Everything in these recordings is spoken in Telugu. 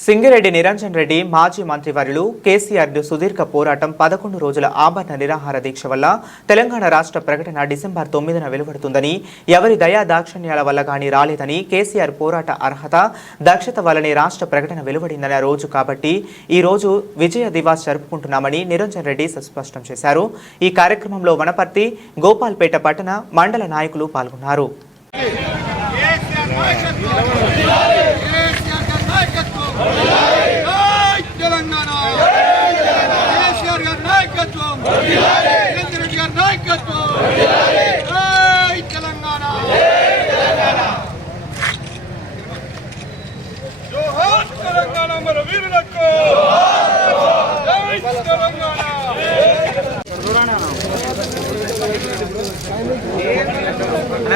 సింగిరెడ్డి నిరంజన్ రెడ్డి మాజీ మంత్రివర్యులు కేసీఆర్ సుదీర్ఘ పోరాటం పదకొండు రోజుల ఆభరణ నిరాహార దీక్ష వల్ల తెలంగాణ రాష్ట్ర ప్రకటన డిసెంబర్ తొమ్మిదిన వెలువడుతుందని ఎవరి దయా దాక్షిణ్యాల వల్ల కానీ రాలేదని కేసీఆర్ పోరాట అర్హత దక్షత వల్లనే రాష్ట్ర ప్రకటన వెలువడిందనే రోజు కాబట్టి ఈ రోజు విజయ దివాస్ జరుపుకుంటున్నామని నిరంజన్ రెడ్డి స్పష్టం చేశారు. ఈ కార్యక్రమంలో వనపర్తి గోపాల్పేట పట్టణ మండల నాయకులు పాల్గొన్నారు తెలంగాణ కేసీఆర్ గారి నాయకత్వం నరేంద్ర రెడ్డి గారి నాయకత్వం జై తెలంగాణ జోహార్ తెలంగాణ మన వీరులకు జై తెలంగాణ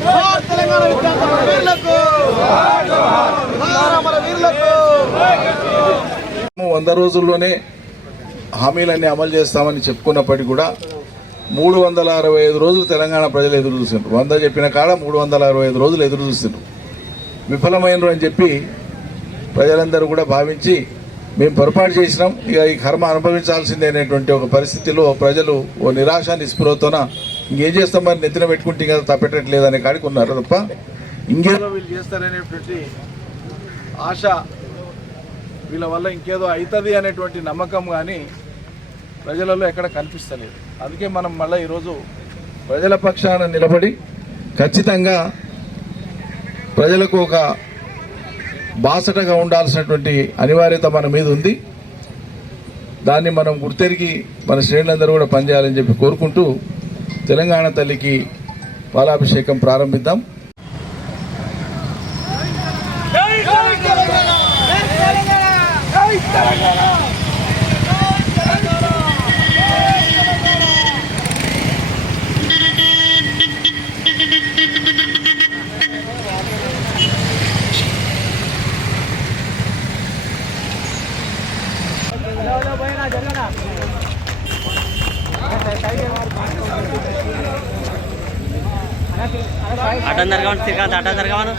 జోహార్ తెలంగాణ విద్యార్థుల వీరులకు తెలంగాణ మన వీరులకు వంద రోజుల్లోనే హామీలన్నీ అమలు చేస్తామని చెప్పుకున్నప్పటికీ కూడా మూడు వందల అరవై ఐదు రోజులు తెలంగాణ ప్రజలు ఎదురు చూసిండ్రు. వంద చెప్పిన కాడ మూడు వందల అరవై ఐదు రోజులు ఎదురు చూసిండ్రు. విఫలమైనరు అని చెప్పి ప్రజలందరూ కూడా భావించి మేము పొరపాటు చేసినాం. ఇక ఈ కర్మ అనుభవించాల్సిందే అనేటువంటి ఒక పరిస్థితిలో ప్రజలు ఓ నిరాశ నిస్పృహతోన ఇంకేం చేస్తాం మరి? నెత్తిన పెట్టుకుంటే కదా తప్పెట్టట్లేదు అనే కాడికి ఉన్నారు తప్ప ఇంకేదో వీళ్ళు చేస్తారనేటువంటి ఆశ వీళ్ళ వల్ల ఇంకేదో అవుతుంది అనేటువంటి నమ్మకం కానీ ప్రజలలో ఎక్కడ కనిపిస్తలేదు. అందుకే మనం మళ్ళీ ఈరోజు ప్రజల పక్షాన నిలబడి ఖచ్చితంగా ప్రజలకు ఒక బాసటగా ఉండాల్సినటువంటి అనివార్యత మన మీద ఉంది. దాన్ని మనం గుర్తెరిగి మన శ్రేణులందరూ కూడా పనిచేయాలని చెప్పి కోరుకుంటూ తెలంగాణ తల్లికి పాలాభిషేకం ప్రారంభిద్దాం. అటం జరగమని శ్రీకాంత్? అటం జరగమను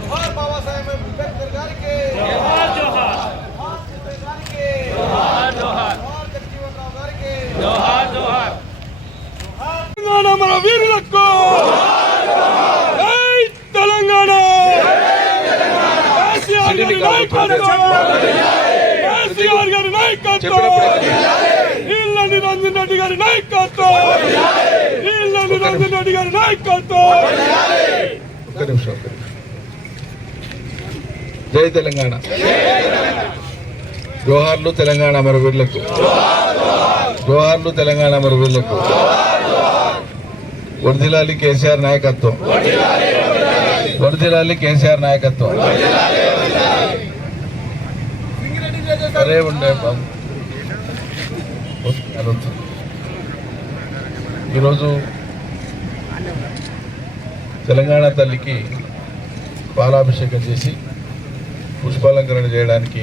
జోహార్ బాబాసాహెబ్ అంబేద్కర్ గారికి జోహార్ జోహార్ అంబేద్కర్ గారికి జోహార్ జోహార్ జగజీవన్ రావు గారికి జోహార్ జోహార్ తెలంగాణ మన వీరులకు జై తెలంగాణ కేసీఆర్ గారి నాయకత్వం కేసీఆర్ గారి నాయకత్వం నీళ్ళ నిరంజన్ రెడ్డి గారి నాయకత్వం రెడ్డి గారి నాయకత్వం! ఒక్క నిమిషం ఒక్క నిమిషం. జై తెలంగాణ. జోహార్లు తెలంగాణ అమరవీరులకు. జోహార్లు తెలంగాణ అమరవీరులకు. వర్ధిలాలి కేసీఆర్ నాయకత్వం. వర్ధిలాలి కేసీఆర్ నాయకత్వం. సరే ఉండే బాబు. ఈరోజు తెలంగాణ తల్లికి పాలాభిషేకం చేసి పుష్పాలంకరణ చేయడానికి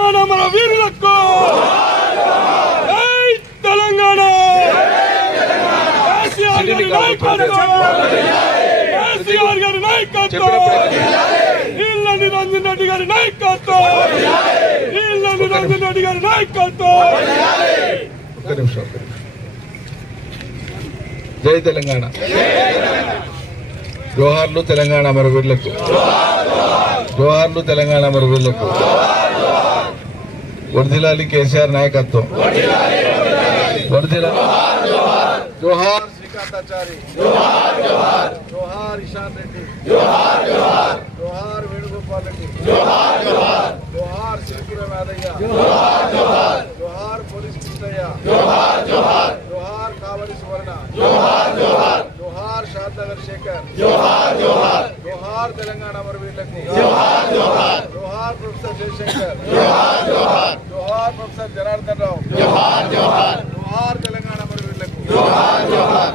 తెలంగాణ మన వీరులకు జై తెలంగాణ కేసీఆర్ గారి నాయకత్వం. కేసీఆర్ గారి నాయకత్వం. ఇళ్ళ నిరంజన్ రెడ్డి గారి నాయకత్వం. ఇళ్ళ నిరంజన్ రెడ్డి గారి నాయకత్వం. ఒక్క నిమిషం ఒక్క నిమిషం. జై తెలంగాణ. జోహార్లు తెలంగాణ అమరవీరులకు. జోహార్లు తెలంగాణ అమరవీరులకు. వర్ధిలాలి కేసీఆర్ నాయకత్వం. వర్ధిలా జోహార్ శ్రీకాంతాచారి జోహార్ ఇషాన్ రెడ్డి జోహార్ వేణుగోపాల్ రెడ్డి జోహార్ సిరిపురం యాదయ్య జోహార్ పోలీస్ కృష్ణయ్య జోహార్ కావలి సువర్ణ జోహార్ షాద్నగర్ శేఖర్ జోహార్ తెలంగాణ అమరవీరులకు జోహార్ ప్రొఫెసర్ జయశంకర్ జోహార్ ప్రొఫెసర్ జనార్దన్ రావు జోహార్ తెలంగాణ అమరవీరులకు తెలంగాణ